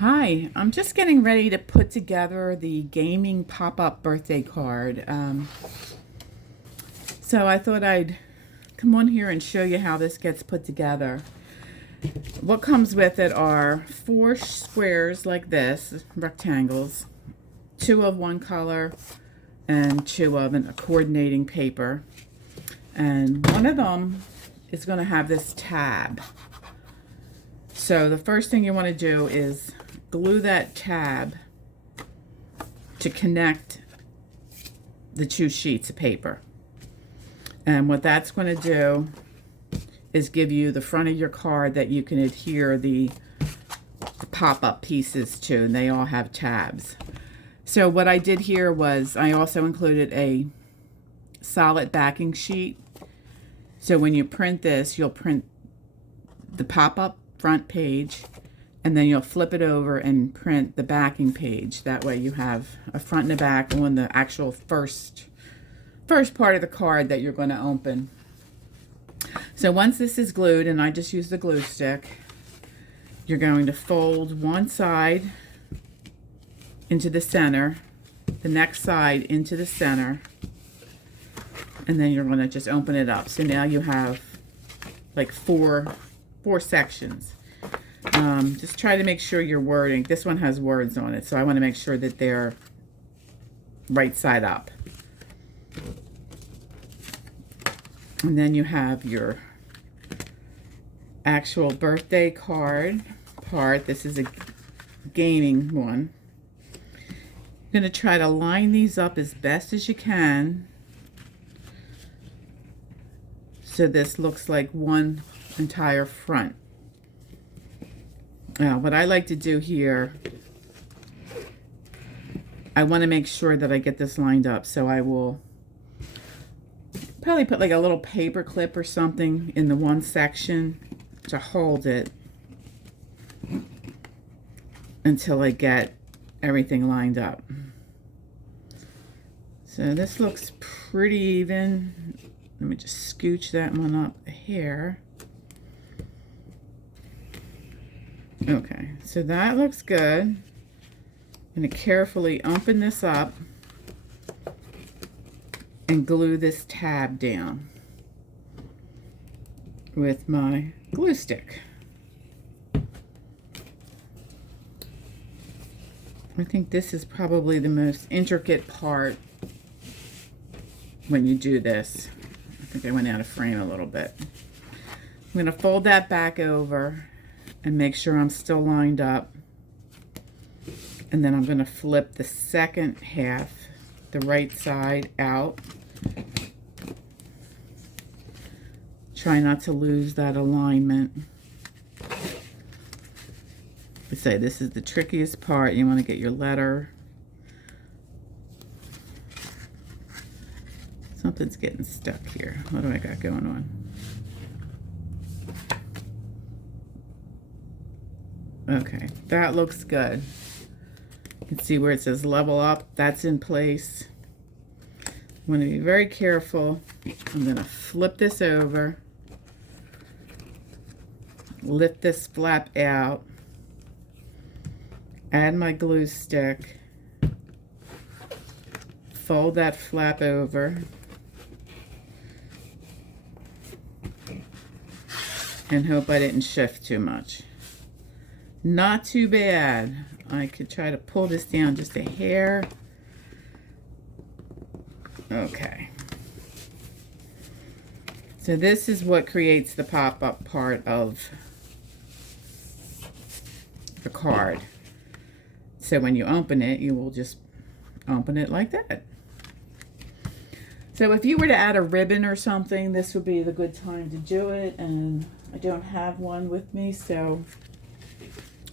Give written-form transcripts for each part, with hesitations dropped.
Hi, I'm just getting ready to put together the gaming pop-up birthday card. So I thought I'd come on here and show you how this gets put together. What comes with it are 4 squares like this, rectangles, 2 of one color and 2 of a coordinating paper. And one of them is going to have this tab. So the first thing you want to do is glue that tab to connect the 2 sheets of paper. And what that's going to do is give you the front of your card that you can adhere the pop-up pieces to, and they all have tabs. So what I did here was I also included a solid backing sheet. So when you print this, you'll print the pop-up front page, and then you'll flip it over and print the backing page. That way you have a front and a back on the actual first part of the card that you're going to open. So once this is glued, and I just use the glue stick, you're going to fold one side into the center, the next side into the center, and then you're going to just open it up. So now you have like four sections. Just try to make sure your wording, this one has words on it, so I want to make sure that they're right side up. And then you have your actual birthday card part. This is a gaming one. I'm going to try to line these up as best as you can so this looks like one entire front. Now, what I like to do here, I want to make sure that I get this lined up, so I will probably put like a little paper clip or something in the one section to hold it until I get everything lined up. So this looks pretty even. Let me just scooch that one up a hair. Okay, so that looks good. I'm going to carefully open this up and glue this tab down with my glue stick. I think this is probably the most intricate part when you do this. I think I went out of frame a little bit. I'm going to fold that back over and make sure I'm still lined up. And then I'm going to flip the second half, the right side out. Try not to lose that alignment. I say this is the trickiest part. You want to get your letter. Something's getting stuck here. What do I got going on? Okay, that looks good. You can see where it says level up. That's in place. I'm going to be very careful. I'm going to flip this over, lift this flap out, add my glue stick, fold that flap over, and hope I didn't shift too much. Not too bad. I could try to pull this down just a hair. Okay. So this is what creates the pop-up part of the card. So when you open it, you will just open it like that. So if you were to add a ribbon or something, this would be the good time to do it, and I don't have one with me, so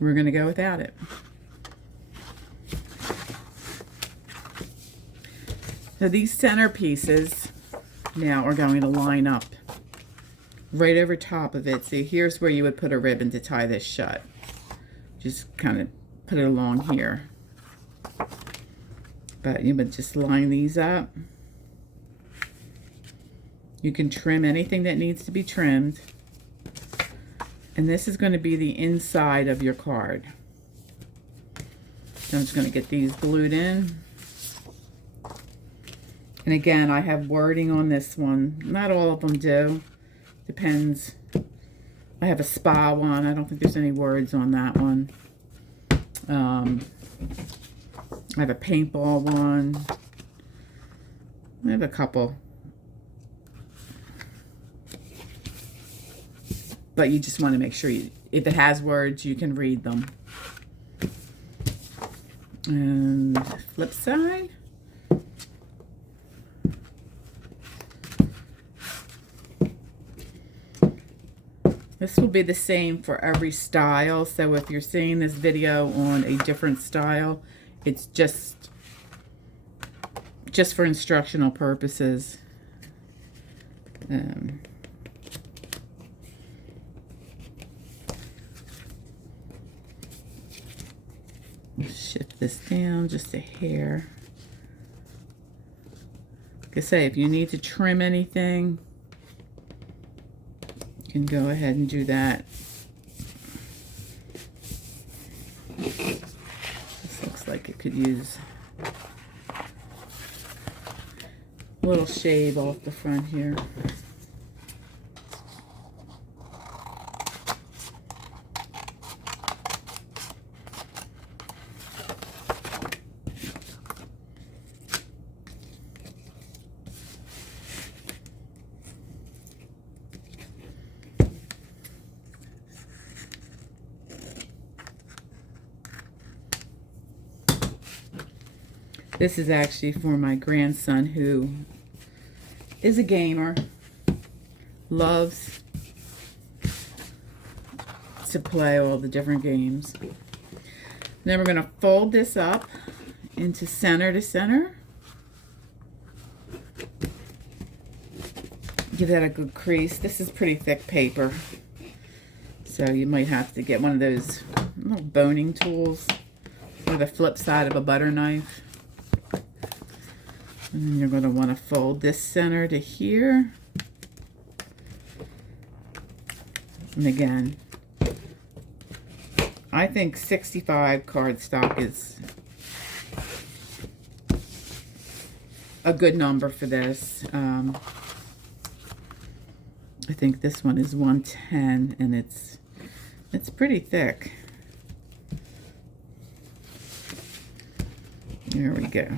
we're going to go without it. So these center pieces now are going to line up right over top of it. See, here's where you would put a ribbon to tie this shut. Just kind of put it along here. But you would just line these up. You can trim anything that needs to be trimmed. And this is going to be the inside of your card. So I'm just going to get these glued in. And again, I have wording on this one. Not all of them do. Depends. I have a spa one. I don't think there's any words on that one. I have a paintball one. I have a couple. But you just want to make sure if it has words, you can read them. And flip side. This will be the same for every style. So if you're seeing this video on a different style, it's just for instructional purposes. Shift this down just a hair. Like I say, if you need to trim anything, you can go ahead and do that. This looks like it could use a little shave off the front here. This is actually for my grandson, who is a gamer, loves to play all the different games. Then we're going to fold this up into center to center. Give that a good crease. This is pretty thick paper, so you might have to get one of those little boning tools, or the flip side of a butter knife. And then you're going to want to fold this center to here. And again, I think 65 cardstock is a good number for this. I think this one is 110, and it's pretty thick. There we go.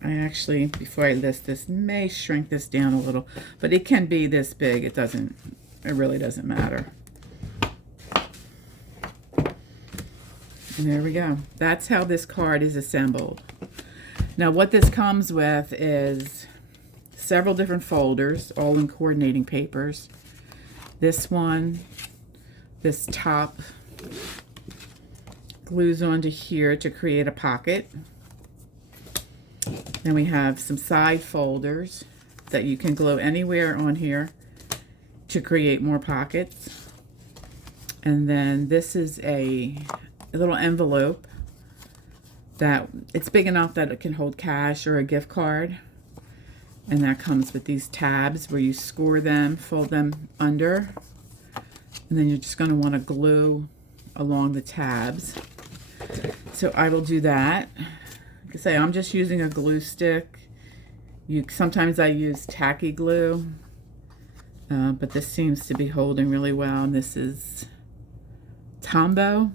I actually, before I list this, may shrink this down a little, but it can be this big. It really doesn't matter. And there we go. That's how this card is assembled. Now what this comes with is several different folders, all in coordinating papers. This one, this top glues onto here to create a pocket. Then we have some side folders that you can glue anywhere on here to create more pockets. And then this is a little envelope that it's big enough that it can hold cash or a gift card. And that comes with these tabs where you score them, fold them under, and then you're just going to want to glue along the tabs. So I will do that. Like I say, I'm just using a glue stick. Sometimes I use tacky glue, but this seems to be holding really well. And this is Tombow.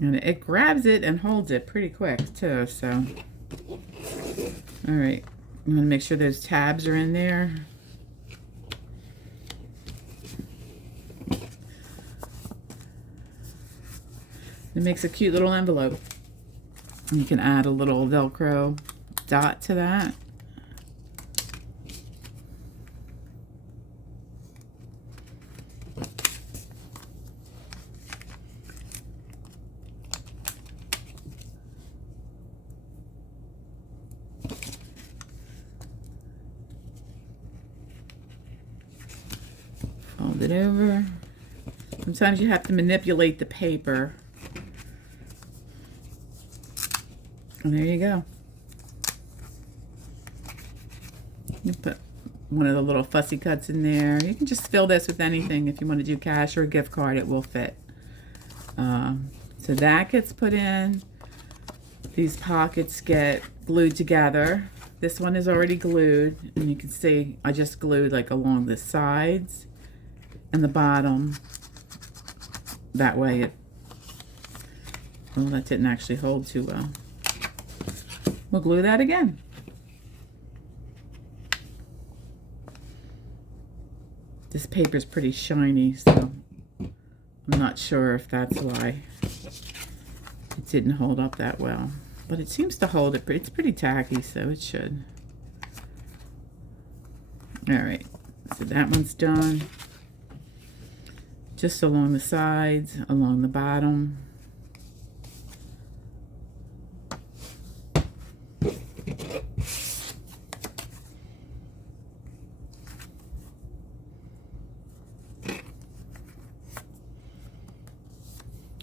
And it grabs it and holds it pretty quick too, so. All right, I'm gonna make sure those tabs are in there. It makes a cute little envelope. And you can add a little Velcro dot to that. Fold it over. Sometimes you have to manipulate the paper. And there you go. You put one of the little fussy cuts in there. You can just fill this with anything. If you want to do cash or a gift card, it will fit. So that gets put in. These pockets get glued together. This one is already glued, and you can see I just glued like along the sides and the bottom. That way it, well, that didn't actually hold too well. We'll glue that again. This paper's pretty shiny, so I'm not sure if that's why it didn't hold up that well. But it seems to hold it. It's pretty tacky, so it should. All right, so that one's done. Just along the sides, along the bottom.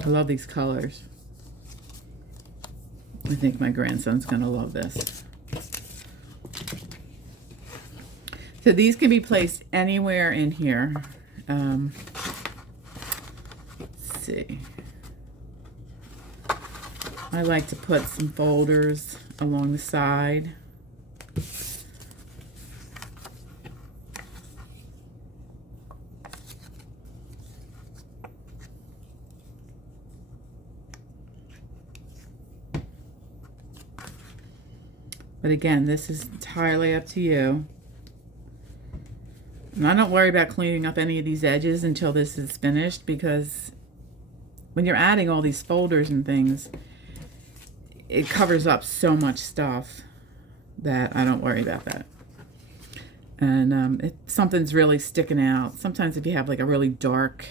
I love these colors. I think my grandson's gonna love this. So these can be placed anywhere in here. Let's see. I like to put some folders along the side. But again, this is entirely up to you. And I don't worry about cleaning up any of these edges until this is finished, because when you're adding all these folders and things, it covers up so much stuff that I don't worry about that. And if something's really sticking out, sometimes if you have like a really dark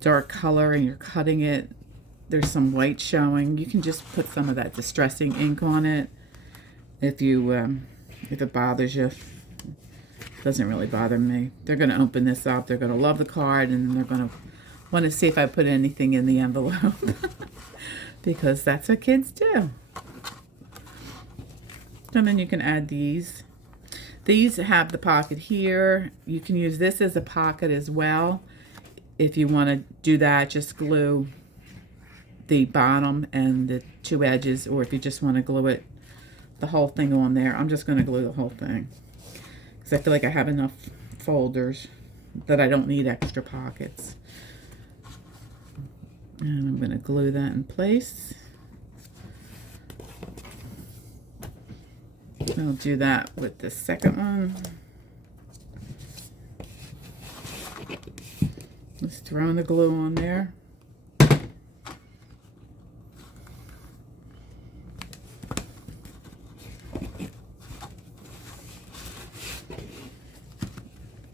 color and you're cutting it, there's some white showing, you can just put some of that distressing ink on it. If it bothers you, it doesn't really bother me. They're going to open this up. They're going to love the card, and they're going to want to see if I put anything in the envelope. Because that's what kids do. And then you can add these. These have the pocket here. You can use this as a pocket as well. If you want to do that, just glue the bottom and the two edges, or if you just want to glue it, the whole thing on there. I'm just going to glue the whole thing because I feel like I have enough folders that I don't need extra pockets. And I'm going to glue that in place. I'll do that with the second one. Just throwing the glue on there.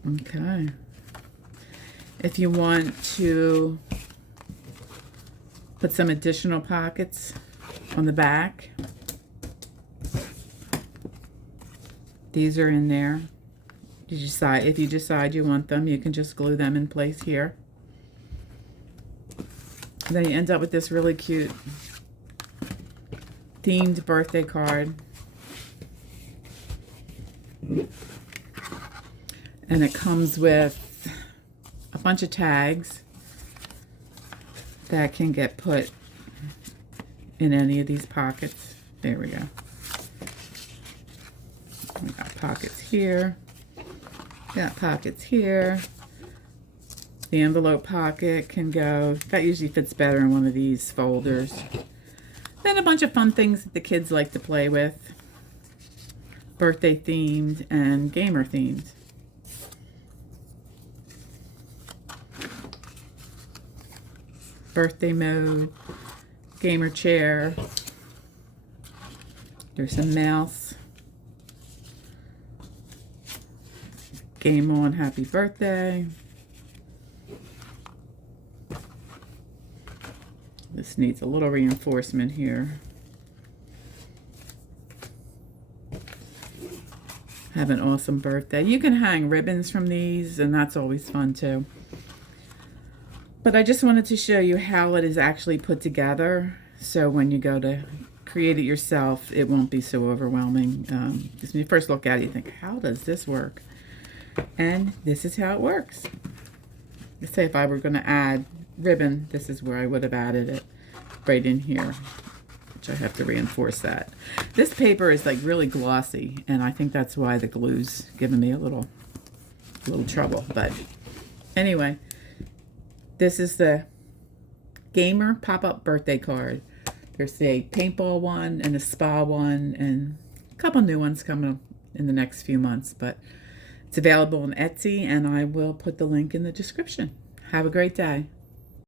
Okay. If you want to put some additional pockets on the back, these are in there. If you decide you want them, you can just glue them in place here. And then you end up with this really cute themed birthday card. And it comes with a bunch of tags that can get put in any of these pockets. There we go. We got pockets here. Got pockets here. The envelope pocket can go, that usually fits better in one of these folders. Then a bunch of fun things that the kids like to play with. Birthday themed and gamer themed. Birthday mode, gamer chair. There's a mouse. Game on, happy birthday. This needs a little reinforcement here. Have an awesome birthday. You can hang ribbons from these, and that's always fun too. But I just wanted to show you how it is actually put together, so when you go to create it yourself, it won't be so overwhelming. Because when you first look at it, you think, how does this work? And this is how it works. Let's say if I were going to add ribbon, this is where I would have added it, right in here, which I have to reinforce that. This paper is like really glossy, and I think that's why the glue's giving me a little trouble. But anyway, this is the gamer pop-up birthday card. There's a paintball one and a spa one and a couple new ones coming in the next few months, but it's available on Etsy, and I will put the link in the description. Have a great day.